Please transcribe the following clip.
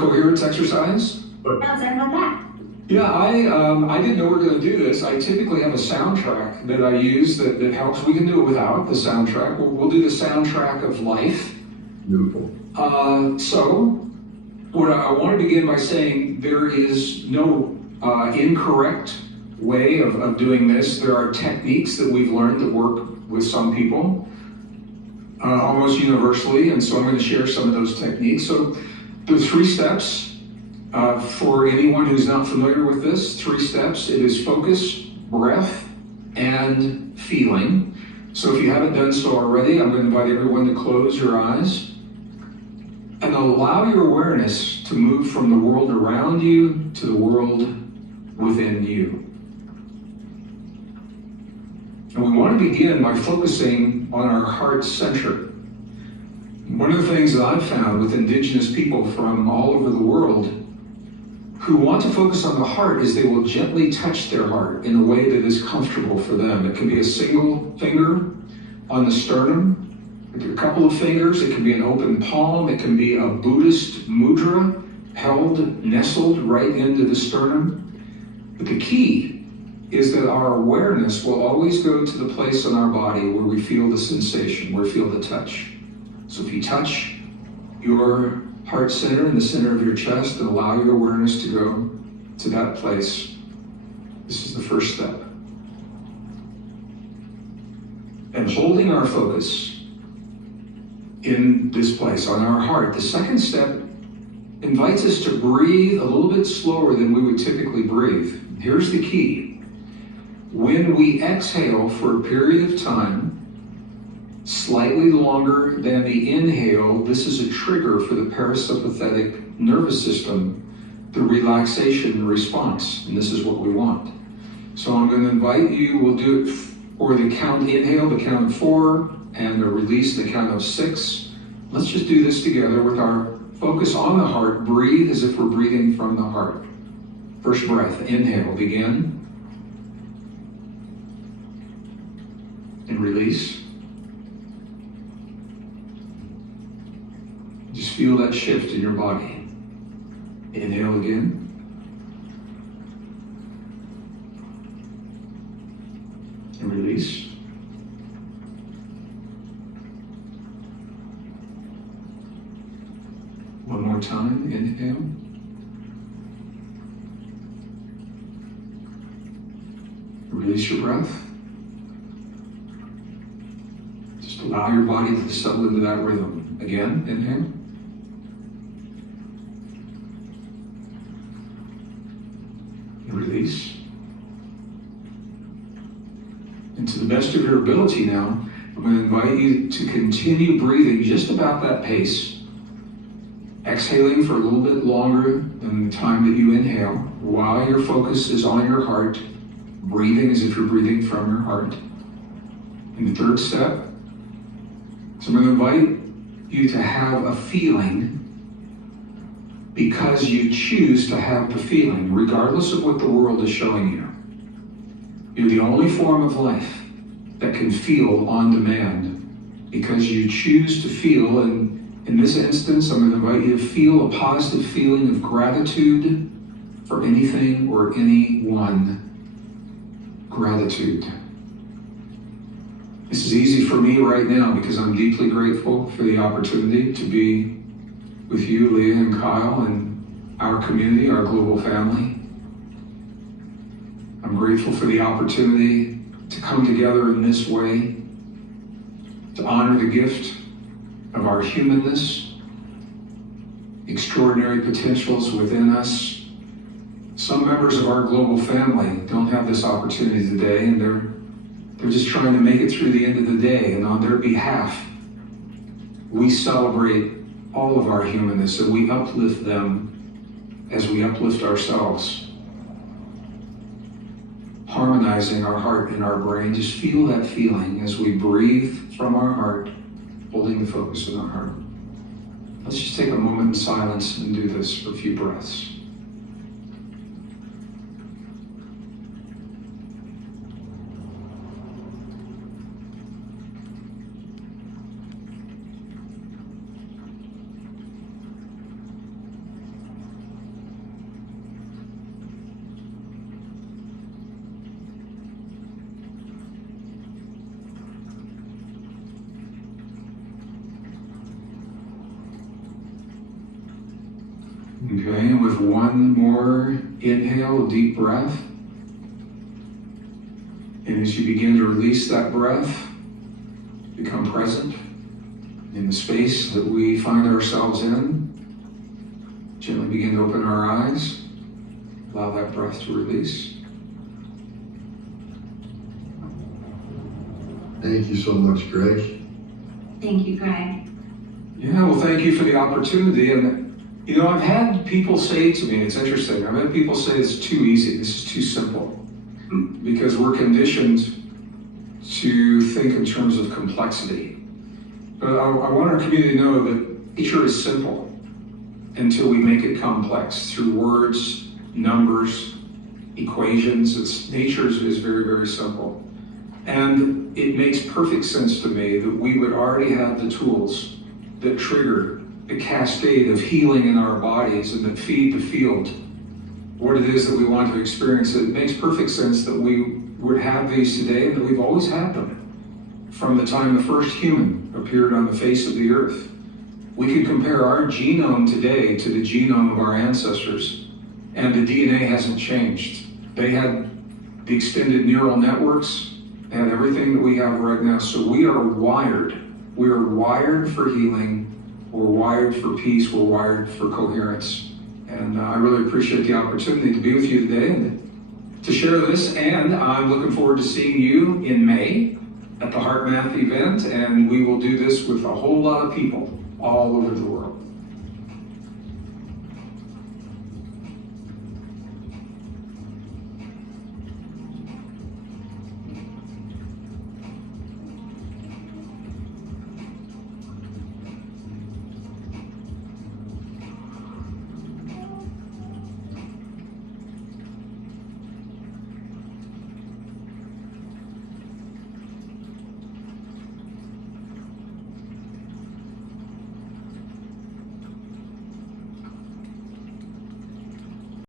coherence exercise? How's that about that? Yeah, I didn't know we were going to do this. I typically have a soundtrack that I use that helps. We can do it without the soundtrack. We'll do the soundtrack of life. Beautiful. So, what I want to begin by saying, there is no incorrect way of doing this. There are techniques that we've learned that work with some people, almost universally, and so I'm going to share some of those techniques. So, the 3 steps. For anyone who's not familiar with this, 3 steps. It is focus, breath, and feeling. So if you haven't done so already, I'm going to invite everyone to close your eyes and allow your awareness to move from the world around you to the world within you. And we want to begin by focusing on our heart center. One of the things that I've found with indigenous people from all over the world who want to focus on the heart is they will gently touch their heart in a way that is comfortable for them. It can be a single finger on the sternum, a couple of fingers, it can be an open palm, it can be a Buddhist mudra held, nestled right into the sternum. But the key is that our awareness will always go to the place in our body where we feel the sensation, where we feel the touch. So if you touch your heart center in the center of your chest and allow your awareness to go to that place. This is the first step. And holding our focus in this place, on our heart, the second step invites us to breathe a little bit slower than we would typically breathe. Here's the key. When we exhale for a period of time, slightly longer than the inhale, this is a trigger for the parasympathetic nervous system, the relaxation response, and this is what we want. So I'm going to invite you, we'll do it for the count inhale, the count of 4, and the release, the count of 6. Let's just do this together with our focus on the heart. Breathe as if we're breathing from the heart. First breath, inhale, begin, and release. Just feel that shift in your body. Inhale again. And release. One more time, inhale. Release your breath. Just allow your body to settle into that rhythm. Again, inhale. Release. And to the best of your ability now, I'm going to invite you to continue breathing just about that pace. Exhaling for a little bit longer than the time that you inhale, while your focus is on your heart, breathing as if you're breathing from your heart. And the third step, so I'm going to invite you to have a feeling because you choose to have the feeling, regardless of what the world is showing you. You're the only form of life that can feel on demand because you choose to feel, and in this instance, I'm going to invite you to feel a positive feeling of gratitude for anything or anyone. Gratitude. This is easy for me right now because I'm deeply grateful for the opportunity to be with you, Leah and Kyle, and our community, our global family. I'm grateful for the opportunity to come together in this way, to honor the gift of our humanness, extraordinary potentials within us. Some members of our global family don't have this opportunity today, and they're just trying to make it through the end of the day, and on their behalf, we celebrate all of our humanness, and we uplift them as we uplift ourselves. Harmonizing our heart and our brain, just feel that feeling as we breathe from our heart, holding the focus in our heart. Let's just take a moment in silence and do this for a few breaths. Okay, and with one more inhale, a deep breath. And as you begin to release that breath, become present in the space that we find ourselves in. Gently begin to open our eyes. Allow that breath to release. Thank you so much, Greg. Thank you, Greg. Yeah, well, thank you for the opportunity. And, you know, I've had people say to me, it's interesting, I've had people say it's too easy, this is too simple. Because we're conditioned to think in terms of complexity. But I want our community to know that nature is simple until we make it complex through words, numbers, equations. Nature is very, very simple. And it makes perfect sense to me that we would already have the tools that trigger a cascade of healing in our bodies and that feed the field what it is that we want to experience. It makes perfect sense that we would have these today and that we've always had them from the time the first human appeared on the face of the earth. We could compare our genome today to the genome of our ancestors, and the DNA hasn't changed. They had the extended neural networks, they had everything that we have right now. So we are wired. We are wired for healing. We're wired for peace. We're wired for coherence. And I really appreciate the opportunity to be with you today and to share this. And I'm looking forward to seeing you in May at the Heart Math event. And we will do this with a whole lot of people all over the world.